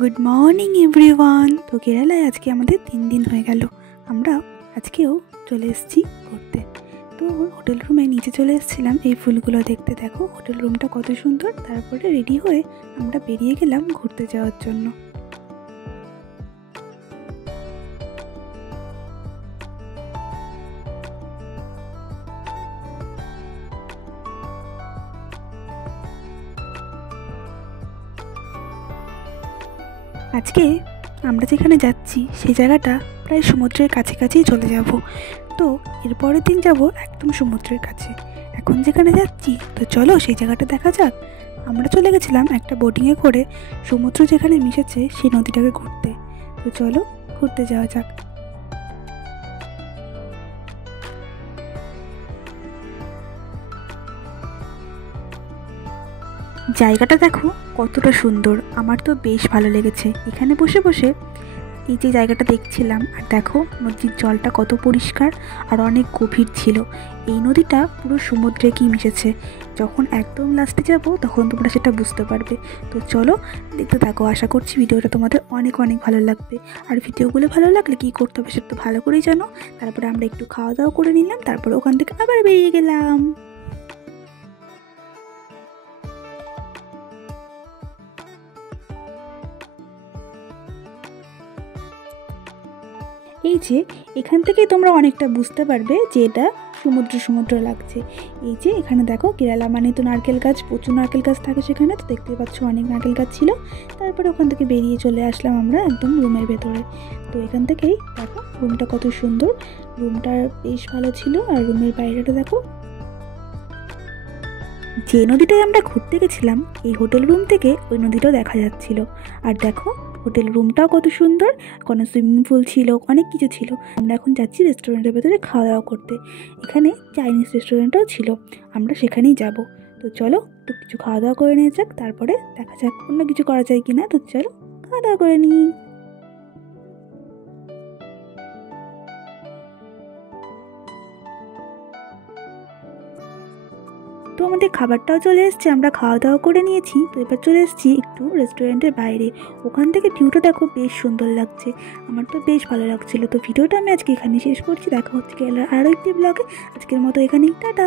Good morning everyone. তো কেরালায় আজকে আমাদের 3 দিন হয়ে গেল। আমরা আজকেও চলে এসেছি ঘুরতে। তো হোটেল রুমে নিচে চলে এসেছিলাম এই ফুলগুলো দেখতে। দেখো হোটেল রুমটা কত সুন্দর। তারপরে রেডি হয়ে আমরা বেরিয়ে গেলাম ঘুরতে যাওয়ার জন্য। আজকে আমরা যেখানে যাচ্ছি সেই জায়গাটা প্রায় সমুদ্রের কাছাকাছিই চলে যাব। তো এর পরের দিন যাব একদম সমুদ্রের কাছে। এখন যেখানে যাচ্ছি তো চলো সেই জায়গাটা দেখা যাক। আমরা চলে গেছিলাম একটা বোটিংয়ে করে সমুদ্র যেখানে মিশেছে সেই নদীটাকে ঘুরতে। তো চলো ঘুরতে যাওয়া যাক। জায়গাটা দেখো কতটা সুন্দর, আমার তো বেশ ভালো লেগেছে এখানে বসে বসে এই যে জায়গাটা দেখছিলাম। আর দেখো নদীর জলটা কত পরিষ্কার আর অনেক গভীর ছিল। এই নদীটা পুরো সমুদ্রে কি মিশেছে। যখন একদম লাস্টে যাব তখন তোমরা সেটা বুঝতে পারবে। তো চলো দেখতে থাকো। আশা করছি ভিডিওটা তোমাদের অনেক অনেক ভালো লাগবে। আর ভিডিওগুলো ভালো লাগলে কী করতে হবে সেটা তো ভালো করেই জানো। তারপরে আমরা একটু খাওয়া দাওয়া করে নিলাম, তারপরে ওখান থেকে আবার বেরিয়ে গেলাম। এই যে এখান থেকেই তোমরা অনেকটা বুঝতে পারবে যে এটা সমুদ্র সমুদ্র লাগছে। এই যে এখানে দেখো কেরালা মানে তো নারকেল গাছ, প্রচুর নারকেল গাছ থাকে সেখানে। তো দেখতে পাচ্ছ অনেক নারকেল গাছ ছিল। তারপরে ওখান থেকে বেরিয়ে চলে আসলাম আমরা একদম রুমের ভেতরে। তো এখান থেকেই দেখো রুমটা কত সুন্দর, রুমটা বেশ ভালো ছিল। আর রুমের বাইরেটা দেখো, যে নদীটায় আমরা ঘুরতে গেছিলাম এই হোটেল রুম থেকে ওই নদীটাও দেখা যাচ্ছিল। আর দেখো হোটেল রুমটাও কত সুন্দর, কোনো সুইমিং পুল ছিল, অনেক কিছু ছিল। আমরা এখন যাচ্ছি রেস্টুরেন্টের ভেতরে খাওয়া দাওয়া করতে। এখানে চাইনিজ রেস্টুরেন্টও ছিল, আমরা সেখানেই যাব। তো চলো একটু কিছু খাওয়া দাওয়া করে নিয়ে যাক, তারপরে দেখা যাক অন্য কিছু করা যায় কি না। তো চলো খাওয়া দাওয়া করে নিই। তো আমাদের খাবারটাও চলে এসেছে, আমরা খাওয়া দাওয়া করে নিয়েছি। তো এবার চলে এসেছি একটু রেস্টুরেন্টের বাইরে। ওখান থেকে ভিউটা দেখো বেশ সুন্দর লাগছে, আমার তো বেশ ভালো লাগছিল। তো ভিডিওটা আমি আজকে এখানেই শেষ করছি। দেখা হচ্ছে আরও একটি ব্লগে। আজকের মতো এখানেই টাটা।